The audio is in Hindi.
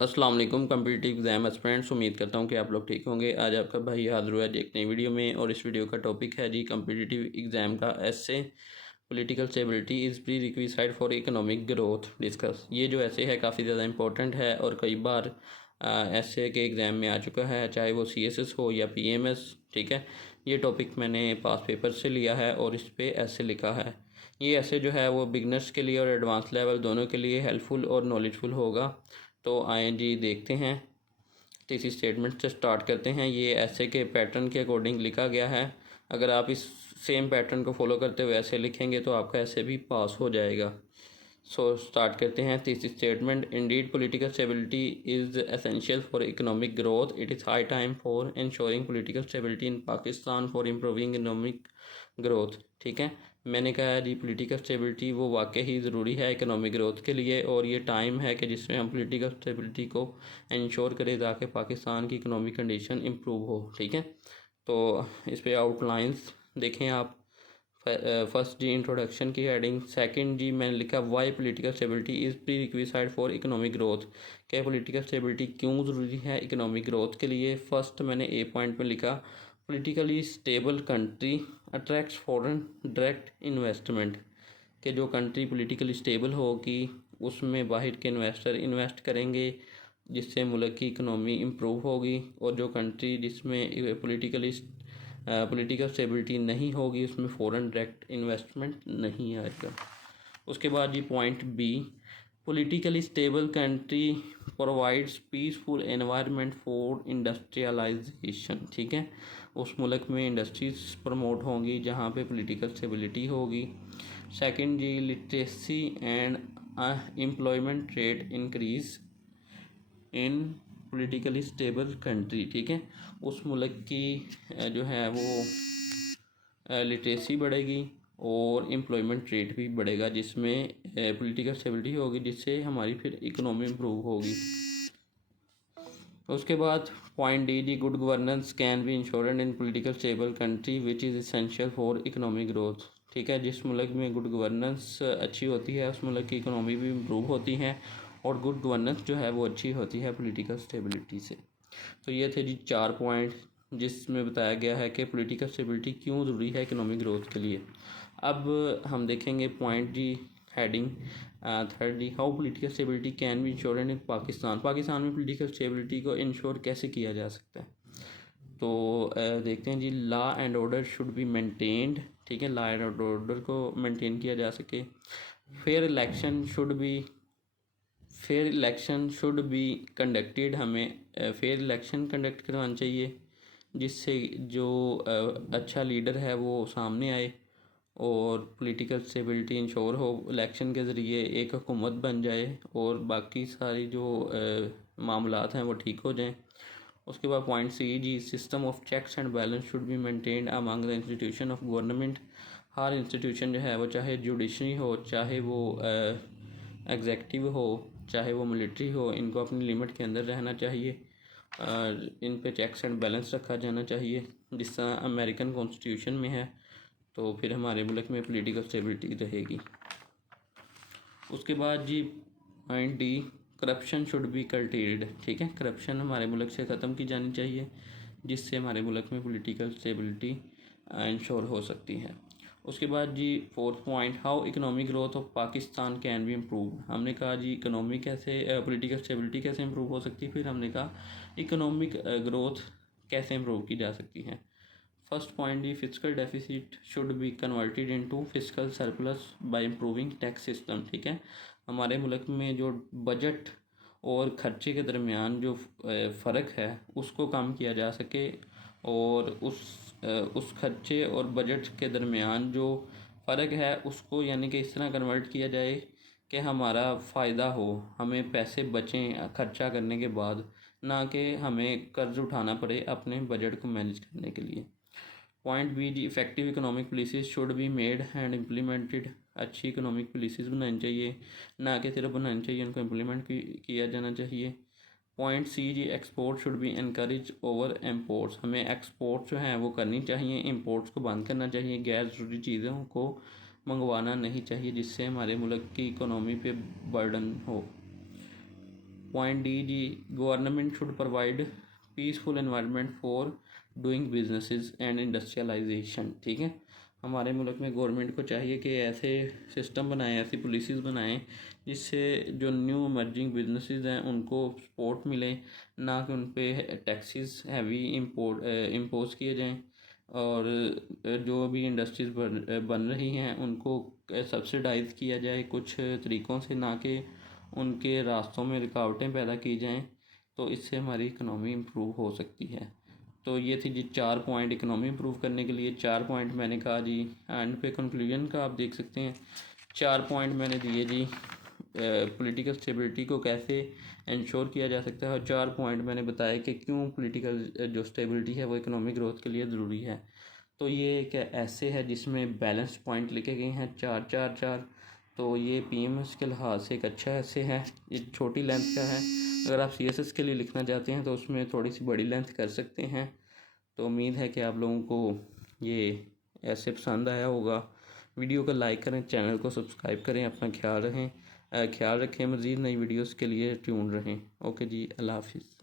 अस्सलाम वालेकुम कम्पिटिटिव एग्ज़ाम एस्पिरेंट्स। उम्मीद करता हूँ कि आप लोग ठीक होंगे। आज आपका भाई हाज़िर हुआ है एक नई वीडियो में, और इस वीडियो का टॉपिक है जी कम्पिटिटिव एग्ज़ाम का essay political stability is prerequisite for economic growth discuss. ये जो ऐसे है काफ़ी ज़्यादा इंपॉर्टेंट है और कई बार ऐसे के एग्ज़ाम में आ चुका है, चाहे वो CSS हो या PMS। ठीक है, ये टॉपिक मैंने पास पेपर से लिया है और इस पर ऐसे लिखा है। ये ऐसे जो है वो बिगनर्स के लिए और एडवांस लेवल दोनों के लिए हेल्पफुल और नॉलेजफुल होगा। तो आए जी देखते हैं, तो इसी स्टेटमेंट से स्टार्ट करते हैं। ये ऐसे के पैटर्न के अकॉर्डिंग लिखा गया है। अगर आप इस सेम पैटर्न को फॉलो करते हुए ऐसे लिखेंगे तो आपका ऐसे भी पास हो जाएगा। सो स्टार्ट करते हैं। This statement Indeed political stability is essential for economic growth. It is high time for ensuring political stability in Pakistan for improving economic growth. ठीक है, मैंने कहा है जी पॉलिटिकल स्टेबिलिटी वो वाकई ही ज़रूरी है इकोनॉमिक ग्रोथ के लिए, और ये टाइम है कि जिसमें हम पॉलिटिकल स्टेबिलिटी को इंश्योर करें ताकि पाकिस्तान की इकोनॉमिक कंडीशन इम्प्रूव हो। ठीक है, तो इस पे आउटलाइंस देखें आप। फर्स्ट जी इंट्रोडक्शन की हेडिंग। सेकंड जी मैंने लिखा why political stability is prerequisite for economic growth. क्या पॉलिटिकल स्टेबिलिटी क्यों ज़रूरी है इकोनॉमिक ग्रोथ के लिए। फर्स्ट मैंने ए पॉइंट में लिखा politically stable country attracts foreign direct investment. कि जो कंट्री पॉलिटिकली स्टेबल होगी उसमें बाहर के इन्वेस्टर इन्वेस्ट करेंगे, जिससे मुल्क की इकनॉमी इम्प्रूव होगी। और जो कंट्री जिसमें पॉलिटिकल स्टेबिलिटी नहीं होगी उसमें फ़ॉरेन डायरेक्ट इन्वेस्टमेंट नहीं आएगा। उसके बाद जी point B, politically stable country provides peaceful environment for industrialisation. ठीक है, उस मुल्क में इंडस्ट्रीज प्रमोट होंगी जहाँ पे पॉलिटिकल स्टेबिलिटी होगी। सेकंड जी literacy and employment rate increase in politically stable country. ठीक है, उस मुल्क की जो है वो लिटरेसी बढ़ेगी और एम्प्लॉयमेंट रेट भी बढ़ेगा, जिसमें पॉलिटिकल स्टेबिलिटी होगी, जिससे हमारी फिर इकोनॉमी इम्प्रूव होगी। उसके बाद point D ji good governance can be insured in political stable country which is essential for economic growth. ठीक है, जिस मुल्क में गुड गवर्नेंस अच्छी होती है उस मुल्क की इकोनॉमी भी इम्प्रूव होती है, और गुड गवर्नेंस जो है वो अच्छी होती है पॉलिटिकल स्टेबिलिटी से। तो ये थे जी 4 पॉइंट जिसमें बताया गया है कि पॉलिटिकल स्टेबिलिटी क्यों ज़रूरी है इकोनॉमिक ग्रोथ के लिए। अब हम देखेंगे पॉइंट जी heading third D how political stability can be insured in Pakistan. Pakistan में पॉलिटिकल स्टेबिलिटी को इंश्योर कैसे किया जा सकता है। तो देखते हैं जी law and order should be maintained. ठीक है, लॉ एंड ऑर्डर को मेंटेन किया जा सके। Fair election should be conducted. हमें फेयर इलेक्शन कंडक्ट करवाना चाहिए जिससे जो अच्छा लीडर है वो सामने आए और पॉलिटिकल स्टेबिलिटी इंश्योर हो। इलेक्शन के ज़रिए एक हुकूमत बन जाए और बाकी सारी जो मामलात हैं वो ठीक हो जाएं। उसके बाद पॉइंट सी जी system of checks and balance should be maintained among the institution of government. हर इंस्टीट्यूशन जो है वो चाहे जुडिशरी हो, चाहे वो एग्जेक्टिव हो, चाहे वो मिलिट्री हो, इनको अपनी लिमिट के अंदर रहना चाहिए। इन पे चेक्स एंड बैलेंस रखा जाना चाहिए जिस तरह अमेरिकन कॉन्स्टिट्यूशन में है, तो फिर हमारे मुल्क में पॉलिटिकल स्टेबिलिटी रहेगी। उसके बाद जी point D corruption should be curtailed. ठीक है, करप्शन हमारे मुल्क से ख़त्म की जानी चाहिए जिससे हमारे मुल्क में पॉलिटिकल स्टेबिलिटी इंश्योर हो सकती है। उसके बाद जी fourth point how economic growth of Pakistan can be improve. हमने कहा जी इकोनॉमी कैसे पॉलिटिकल स्टेबिलिटी कैसे इम्प्रूव हो सकती है, फिर हमने कहा इकोनॉमिक ग्रोथ कैसे इम्प्रूव की जा सकती है। First point the physical deficit should be converted into physical surplus bye improving tax system. ठीक है, हमारे मुल्क में जो बजट और खर्चे के दरमियान जो फ़र्क है उसको कम किया जा सके, और उस खर्चे और बजट के दरमियान जो फ़र्क है उसको यानी कि इस तरह कन्वर्ट किया जाए कि हमारा फ़ायदा हो, हमें पैसे बचें खर्चा करने के बाद, ना कि हमें कर्ज उठाना पड़े अपने बजट को मैनेज करने के लिए। पॉइंट बी जी effective economic policies should be made and implemented. अच्छी इकोनॉमिक पॉलिसीज़ बनानी चाहिए, ना कि सिर्फ बनानी चाहिए, उनको इम्प्लीमेंट किया जाना चाहिए। पॉइंट सी जी export should be encourage over imports. हमें एक्सपोर्ट जो हैं वो करनी चाहिए, इम्पोर्ट्स को बंद करना चाहिए, गैर ज़रूरी चीज़ों को मंगवाना नहीं चाहिए जिससे हमारे मुल्क की इकोनॉमी पे बर्डन हो। पॉइंट डी जी, government should provide peaceful environment for doing businesses and industrialisation. ठीक है, हमारे मुल्क में गवर्नमेंट को चाहिए कि ऐसे सिस्टम बनाएं, ऐसी पॉलिसीज़ बनाएं जिससे जो न्यू इमर्जिंग बिजनेसेस हैं उनको सपोर्ट मिले, ना कि उन पे टैक्सेस हैवी इम्पोज किए जाएं, और जो भी इंडस्ट्रीज़ बन रही हैं उनको सब्सिडाइज किया जाए कुछ तरीक़ों से, ना कि उनके रास्तों में रुकावटें पैदा की जाएं। तो इससे हमारी इकनॉमी इम्प्रूव हो सकती है। तो ये थी जी 4 पॉइंट इकनॉमी इम्प्रूव करने के लिए। 4 पॉइंट मैंने कहा जी। एंड पे कंक्लूजन का आप देख सकते हैं 4 पॉइंट मैंने दिए जी, पॉलिटिकल स्टेबिलिटी को कैसे इंश्योर किया जा सकता है, और 4 पॉइंट मैंने बताया कि क्यों पॉलिटिकल जो स्टेबिलिटी है वो इकोनॉमिक ग्रोथ के लिए ज़रूरी है। तो ये एक ऐसे है जिसमें बैलेंस पॉइंट लिखे गए हैं 4 4 4। तो ये पीएमएस के लिहाज से एक अच्छा ऐसे है। ये छोटी लेंथ का है, अगर आप सीएसएस के लिए लिखना चाहते हैं तो उसमें थोड़ी सी बड़ी लेंथ कर सकते हैं। तो उम्मीद है कि आप लोगों को ये ऐसे पसंद आया होगा। वीडियो को लाइक करें, चैनल को सब्सक्राइब करें, अपना ख्याल रखें। मज़ीद नई वीडियोस के लिए ट्यून रहें। ओके जी, अल्लाह हाफिज़।